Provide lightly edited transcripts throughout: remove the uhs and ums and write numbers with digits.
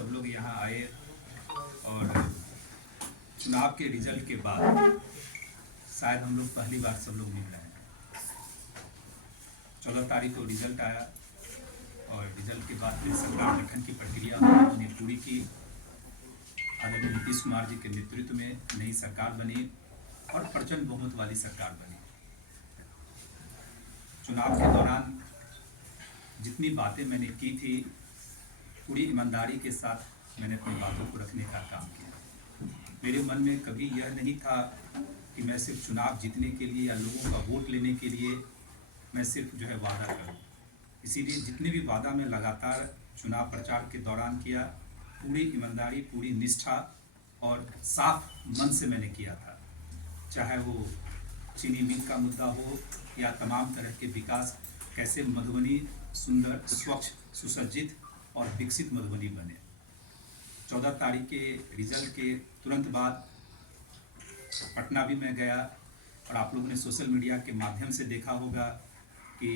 सब लोग यहाँ आए और चुनाव के रिजल्ट के बाद शायद हम लोग पहली बार सब लोग मिल रहे हैं। 14 तारीख को रिजल्ट आया और रिजल्ट के बाद फिर सरकार गठन की प्रक्रिया उन्होंने पूरी की। आदरणीय नीतीश कुमार जी के नेतृत्व में नई सरकार बनी और प्रचंड बहुमत वाली सरकार बनी। चुनाव के दौरान जितनी बातें मैंने की थी पूरी ईमानदारी के साथ मैंने अपनी बातों को रखने का काम किया। मेरे मन में कभी यह नहीं था कि मैं सिर्फ चुनाव जीतने के लिए या लोगों का वोट लेने के लिए मैं सिर्फ वादा करूं। इसीलिए जितने भी वादा मैं लगातार चुनाव प्रचार के दौरान किया पूरी ईमानदारी, पूरी निष्ठा और साफ मन से मैंने किया था। चाहे वो चीनी मिल का मुद्दा हो या तमाम तरह के विकास, कैसे मधुबनी सुंदर, स्वच्छ, सुसज्जित और विकसित मधुबनी बने। 14 तारीख के रिजल्ट के तुरंत बाद पटना भी मैं गया और आप लोगों ने सोशल मीडिया के माध्यम से देखा होगा कि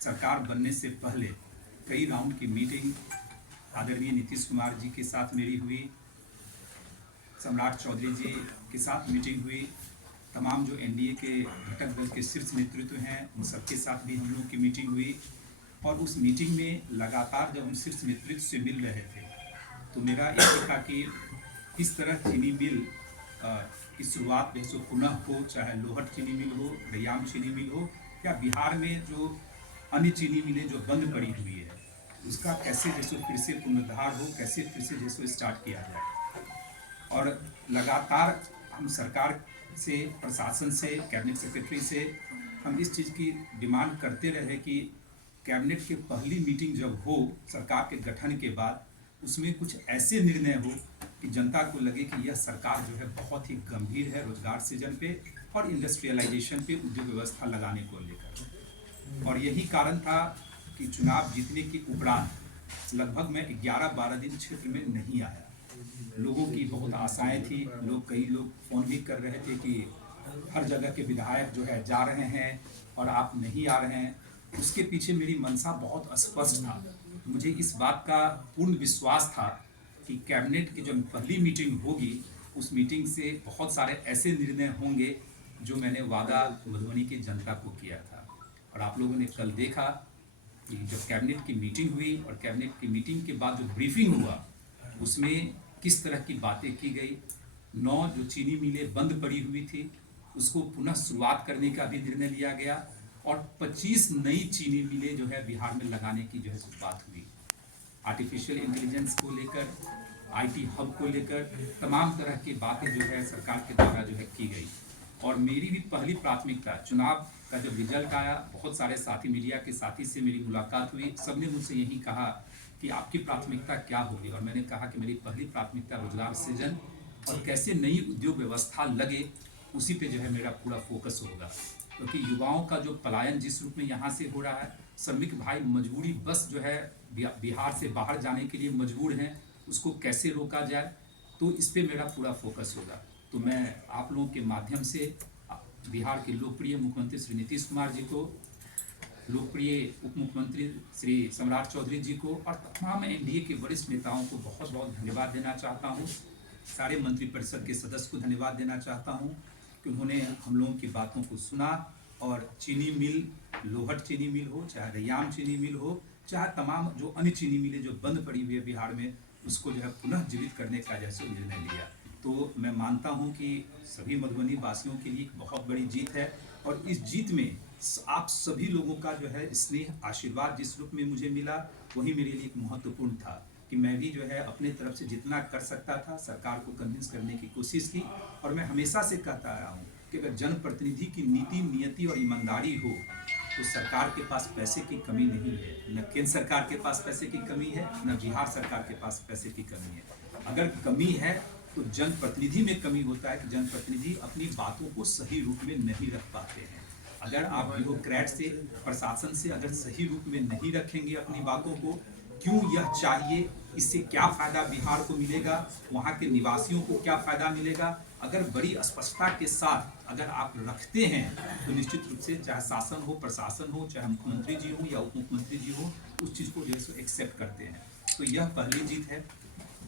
सरकार बनने से पहले कई राउंड की मीटिंग आदरणीय नीतीश कुमार जी के साथ मेरी हुई, सम्राट चौधरी जी के साथ मीटिंग हुई, तमाम जो एनडीए के घटक दल के शीर्ष नेतृत्व हैं उन सबके साथ भी हम लोगों की मीटिंग हुई। और उस मीटिंग में लगातार जब हम शीर्ष नेतृत्व से मिल रहे थे तो मेरा यही था कि किस तरह चीनी मिल की शुरुआत जैसे पुनः हो, चाहे लोहट चीनी मिल हो, रैयाम चीनी मिल हो या बिहार में जो अन्य चीनी मिलें जो बंद पड़ी हुई है उसका कैसे फिर से पुनरुद्धार हो, कैसे फिर से स्टार्ट किया जाए। और लगातार हम सरकार से, प्रशासन से, कैबिनेट सेक्रेटरी से हम इस चीज़ की डिमांड करते रहे कि कैबिनेट की पहली मीटिंग जब हो सरकार के गठन के बाद उसमें कुछ ऐसे निर्णय हो कि जनता को लगे कि यह सरकार बहुत ही गंभीर है रोजगार सृजन पे और इंडस्ट्रियलाइजेशन पे, उद्योग व्यवस्था लगाने को लेकर। और यही कारण था कि चुनाव जीतने के उपरांत लगभग मैं 11-12 दिन क्षेत्र में नहीं आया। लोगों की बहुत आशाएं थी, कई लोग फ़ोन भी कर रहे थे कि हर जगह के विधायक जा रहे हैं और आप नहीं आ रहे हैं। उसके पीछे मेरी मंशा बहुत स्पष्ट था। मुझे इस बात का पूर्ण विश्वास था कि कैबिनेट की जो पहली मीटिंग होगी उस मीटिंग से बहुत सारे ऐसे निर्णय होंगे जो मैंने वादा मधुबनी की जनता को किया था। और आप लोगों ने कल देखा कि जब कैबिनेट की मीटिंग हुई और कैबिनेट की मीटिंग के बाद जो ब्रीफिंग हुआ उसमें किस तरह की बातें की गई। 9 जो चीनी मिलें बंद पड़ी हुई थी उसको पुनः शुरुआत करने का भी निर्णय लिया गया और 25 नई चीनी मिलें बिहार में लगाने की बात हुई। आर्टिफिशियल इंटेलिजेंस को लेकर, आईटी हब को लेकर तमाम तरह की बातें सरकार के द्वारा की गई। और मेरी भी पहली प्राथमिकता चुनाव का जब रिजल्ट आया, बहुत सारे साथी, मीडिया के साथी से मेरी मुलाकात हुई, सबने मुझसे यही कहा कि आपकी प्राथमिकता क्या होगी। और मैंने कहा कि मेरी पहली प्राथमिकता रोजगार सृजन और कैसे नई उद्योग व्यवस्था लगे उसी पे मेरा पूरा फोकस होगा। क्योंकि युवाओं का जो पलायन जिस रूप में यहाँ से हो रहा है, श्रमिक भाई मजबूरी बस बिहार से बाहर जाने के लिए मजबूर हैं, उसको कैसे रोका जाए, तो इस पे मेरा पूरा फोकस होगा। तो मैं आप लोगों के माध्यम से बिहार के लोकप्रिय मुख्यमंत्री श्री नीतीश कुमार जी को, लोकप्रिय उप मुख्यमंत्री श्री सम्राट चौधरी जी को और तमाम एनडीए के वरिष्ठ नेताओं को बहुत बहुत धन्यवाद देना चाहता हूँ। सारे मंत्रिपरिषद के सदस्य को धन्यवाद देना चाहता हूँ कि उन्होंने हम लोगों की बातों को सुना और चीनी मिल, लोहट चीनी मिल हो, चाहे रैयाम चीनी मिल हो, चाहे तमाम जो अन्य चीनी मिलें जो बंद पड़ी हुई है बिहार में, उसको पुनः जीवित करने का निर्णय लिया। तो मैं मानता हूं कि सभी मधुबनी वासियों के लिए एक बहुत बड़ी जीत है और इस जीत में आप सभी लोगों का स्नेह, आशीर्वाद जिस रूप में मुझे मिला वही मेरे लिए एक महत्वपूर्ण था कि मैं भी अपने तरफ से जितना कर सकता था सरकार को कन्विंस करने की कोशिश की। और मैं हमेशा से कहता आया हूँ कि अगर जनप्रतिनिधि की नीति, नियति और ईमानदारी हो तो सरकार के पास पैसे की कमी नहीं है। न केंद्र सरकार के पास पैसे की कमी है, न बिहार सरकार के पास पैसे की कमी है। अगर कमी है तो जनप्रतिनिधि में कमी होता है कि जनप्रतिनिधि अपनी बातों को सही रूप में नहीं रख पाते हैं। अगर आप ब्यूरोक्रेट से, प्रशासन से अगर सही रूप में नहीं रखेंगे अपनी बातों को, क्यों यह चाहिए, इससे क्या फ़ायदा बिहार को मिलेगा, वहाँ के निवासियों को क्या फ़ायदा मिलेगा, अगर बड़ी स्पष्टता के साथ अगर आप रखते हैं तो निश्चित रूप से चाहे शासन हो, प्रशासन हो, चाहे मुख्यमंत्री जी हो या उप मुख्यमंत्री जी हो, उस चीज़ को एक्सेप्ट करते हैं। तो यह पहली जीत है।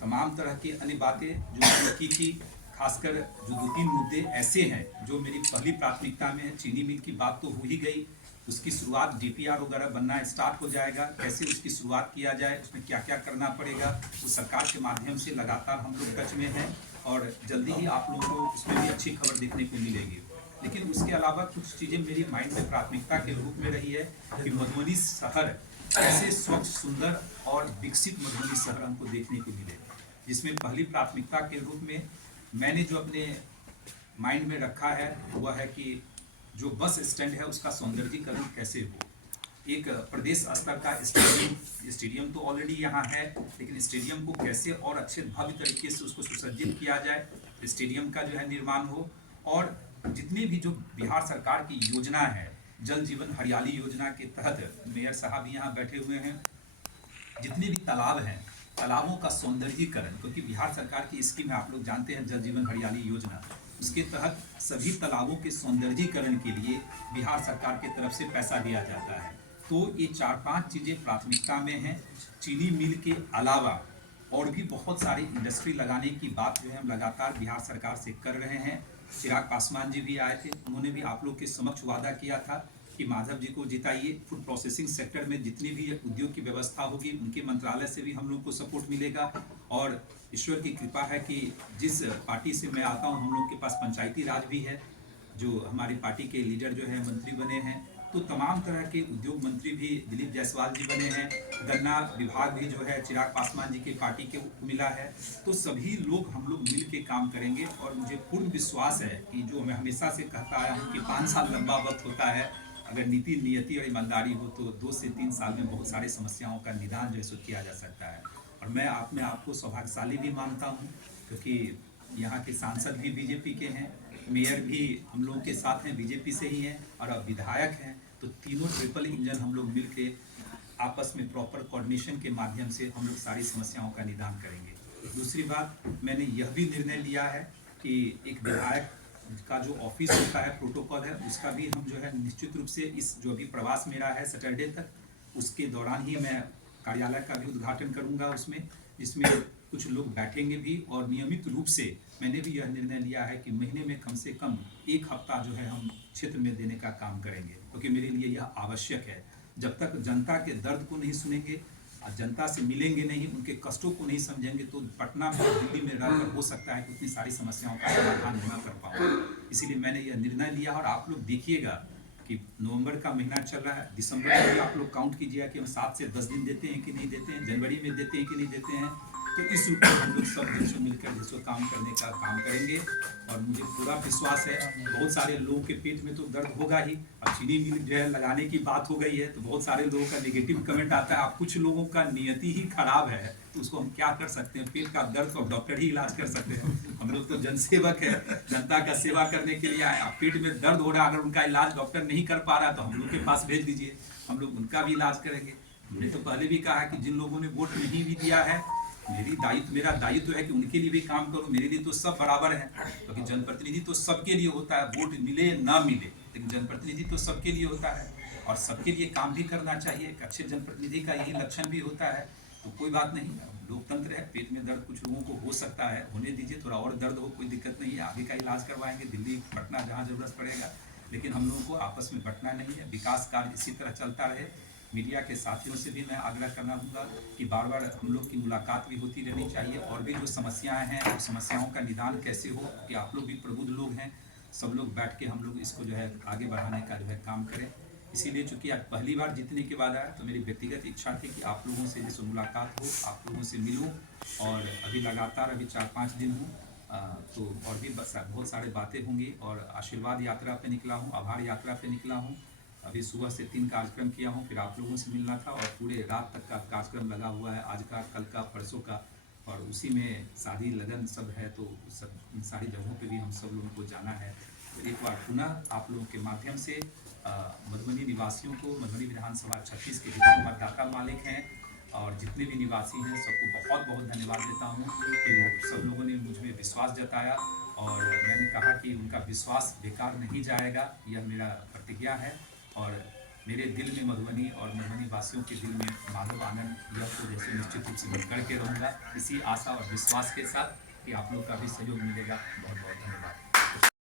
तमाम तरह की अन्य बातें जो मैंने की थी, खासकर जो 2-3 मुद्दे ऐसे हैं जो मेरी पहली प्राथमिकता में है। चीनी मिल की बात तो हो ही गई, उसकी शुरुआत डीपीआर वगैरह बनना स्टार्ट हो जाएगा, कैसे उसकी शुरुआत किया जाए, उसमें क्या क्या करना पड़ेगा, वो सरकार के माध्यम से लगातार हम लोग टच में हैं और जल्दी ही आप लोगों को उसमें भी अच्छी खबर देखने को मिलेगी। लेकिन उसके अलावा कुछ चीज़ें मेरी माइंड में प्राथमिकता के रूप में रही है कि मधुबनी शहर कैसे स्वच्छ, सुंदर और विकसित मधुबनी शहर हमको देखने को मिले, जिसमें पहली प्राथमिकता के रूप में मैंने जो अपने माइंड में रखा है वह है कि जो बस स्टैंड है उसका सौंदर्यीकरण कैसे हो। एक प्रदेश स्तर का स्टेडियम तो ऑलरेडी यहाँ है, लेकिन स्टेडियम को कैसे और अच्छे भव्य तरीके से उसको सुसज्जित किया जाए, स्टेडियम का जो है निर्माण हो। और जितने भी जो बिहार सरकार की योजना है, जल जीवन हरियाली योजना के तहत मेयर साहब भी यहाँ बैठे हुए हैं, जितने भी तालाब हैं, तालाबों का सौंदर्यीकरण, क्योंकि बिहार सरकार की स्कीम है, आप लोग जानते हैं, जल जीवन हरियाली योजना, उसके तहत सभी तालाबों के सौंदर्यीकरण के लिए बिहार सरकार की तरफ से पैसा दिया जाता है। तो ये 4-5 चीज़ें प्राथमिकता में हैं। चीनी मिल के अलावा और भी बहुत सारी इंडस्ट्री लगाने की बात जो है हम लगातार बिहार सरकार से कर रहे हैं। चिराग पासवान जी भी आए थे, उन्होंने भी आप लोग के समक्ष वादा किया था कि माधव जी को जिताइए। फूड प्रोसेसिंग सेक्टर में जितनी भी उद्योग की व्यवस्था होगी उनके मंत्रालय से भी हम लोग को सपोर्ट मिलेगा। और ईश्वर की कृपा है कि जिस पार्टी से मैं आता हूँ, हम लोग के पास पंचायती राज भी है, जो हमारी पार्टी के लीडर जो है मंत्री बने हैं, तो तमाम तरह के उद्योग मंत्री भी दिलीप जायसवाल जी बने हैं, गन्ना विभाग भी जो है चिराग पासवान जी की पार्टी के मिला है। तो सभी लोग हम लोग मिल के काम करेंगे और मुझे पूर्ण विश्वास है कि जो मैं हमेशा से कहता आया हूँ कि 5 साल लंबा वक्त होता है, अगर नीति, नियति और ईमानदारी हो तो 2 से 3 साल में बहुत सारी समस्याओं का निदान जो है सो किया जा सकता है। और मैं अपने आप को सौभाग्यशाली भी मानता हूँ, क्योंकि यहाँ के सांसद भी बीजेपी के हैं, मेयर भी हम लोगों के साथ हैं, बीजेपी से ही हैं, और अब विधायक हैं। तो तीनों ट्रिपल इंजन हम लोग मिल के आपस में प्रॉपर कोऑर्डिनेशन के माध्यम से हम लोग सारी समस्याओं का निदान करेंगे। दूसरी बात, मैंने यह भी निर्णय लिया है कि एक विधायक का जो ऑफिस होता है, प्रोटोकॉल है, उसका भी हम जो है निश्चित रूप से इस जो अभी प्रवास मेरा है सैटरडे तक, उसके दौरान ही मैं कार्यालय का भी उद्घाटन करूंगा उसमें, जिसमें कुछ लोग बैठेंगे भी। और नियमित रूप से मैंने भी यह निर्णय लिया है कि महीने में कम से कम 1 हफ्ता जो है हम क्षेत्र में देने का काम करेंगे, क्योंकि मेरे लिए यह आवश्यक है। जब तक जनता के दर्द को नहीं सुनेंगे, जनता से मिलेंगे नहीं, उनके कष्टों को नहीं समझेंगे, तो पटना में, दिल्ली में रहकर हो सकता है कि उतनी सारी समस्याओं का समाधान न कर पाऊँ। इसीलिए मैंने यह निर्णय लिया। और आप लोग देखिएगा कि नवंबर का महीना चल रहा है, दिसंबर में भी आप लोग काउंट कीजिएगा कि हम 7 से 10 दिन देते हैं कि नहीं देते हैं, जनवरी में देते हैं कि नहीं देते हैं। तो इस रूप में हम लोग सब मिलकर मिलकर काम करने का काम करेंगे। और मुझे पूरा विश्वास है, बहुत सारे लोगों के पेट में तो दर्द होगा ही। अब चीनी मिल जो है लगाने की बात हो गई है, तो बहुत सारे लोगों का नेगेटिव कमेंट आता है। अब कुछ लोगों का नियति ही खराब है, तो उसको हम क्या कर सकते हैं, पेट का दर्द तो डॉक्टर ही इलाज कर सकते हैं। हम लोग तो जनसेवक है, जनता का सेवा करने के लिए आए। अब पेट में दर्द हो रहा है, अगर उनका इलाज डॉक्टर नहीं कर पा रहा है तो हम लोग के पास भेज दीजिए, हम लोग उनका भी इलाज करेंगे। हमने तो पहले भी कहा है कि जिन लोगों ने वोट नहीं भी दिया है, मेरा दायित्व है कि उनके लिए भी काम करूं। मेरे लिए तो सब बराबर है, क्योंकि जनप्रतिनिधि तो सबके लिए होता है, वोट मिले ना मिले, लेकिन जनप्रतिनिधि तो सबके लिए होता है और सबके लिए काम भी करना चाहिए। एक अच्छे जनप्रतिनिधि का यही लक्षण भी होता है। तो कोई बात नहीं, लोकतंत्र है, पेट में दर्द कुछ लोगों को हो सकता है, होने दीजिए, थोड़ा और दर्द हो, कोई दिक्कत नहीं है, आगे का इलाज करवाएंगे, दिल्ली पटना जहाँ जरूरत पड़ेगा। लेकिन हम लोगों को आपस में बंटना नहीं है, विकास कार्य इसी तरह चलता रहे। मीडिया के साथियों से भी मैं आग्रह करना होगा कि बार बार हम लोग की मुलाकात भी होती रहनी चाहिए, और भी जो समस्याएं हैं उस समस्याओं का निदान कैसे हो, कि आप लोग भी प्रबुद्ध लोग हैं, सब लोग बैठ के हम लोग इसको जो है आगे बढ़ाने का जो है काम करें। इसीलिए चूँकि आज पहली बार जीतने के बाद आया, तो मेरी व्यक्तिगत इच्छा थी कि आप लोगों से जैसे मुलाकात हो, आप लोगों से मिलूँ। और अभी लगातार अभी 4-5 दिन हूँ, तो और भी बहुत सारे बातें होंगी। और आशीर्वाद यात्रा पे निकला हूँ, आभार यात्रा पे निकला हूँ। अभी सुबह से 3 कार्यक्रम किया हूँ, फिर आप लोगों से मिलना था, और पूरे रात तक का कार्यक्रम लगा हुआ है, आज का, कल का, परसों का। और उसी में शादी लगन सब है, तो सब इन सारी जगहों पे भी हम सब लोगों को जाना है। तो एक बार पुनः आप लोगों के माध्यम से मधुबनी निवासियों को, मधुबनी विधानसभा 36 के जितने मतदाता मालिक हैं और जितने भी निवासी हैं, सबको बहुत बहुत धन्यवाद देता हूँ कि वो सब लोगों ने मुझ में विश्वास जताया। और मैंने कहा कि उनका विश्वास बेकार नहीं जाएगा, यह मेरा प्रतिज्ञा है। और मेरे दिल में मधुबनी और मधुबनी वासियों के दिल में माधव आनंद यह तो जैसे निश्चित रूप से मैं करके रहूँगा, इसी आशा और विश्वास के साथ कि आप लोग का भी सहयोग मिलेगा। बहुत बहुत धन्यवाद।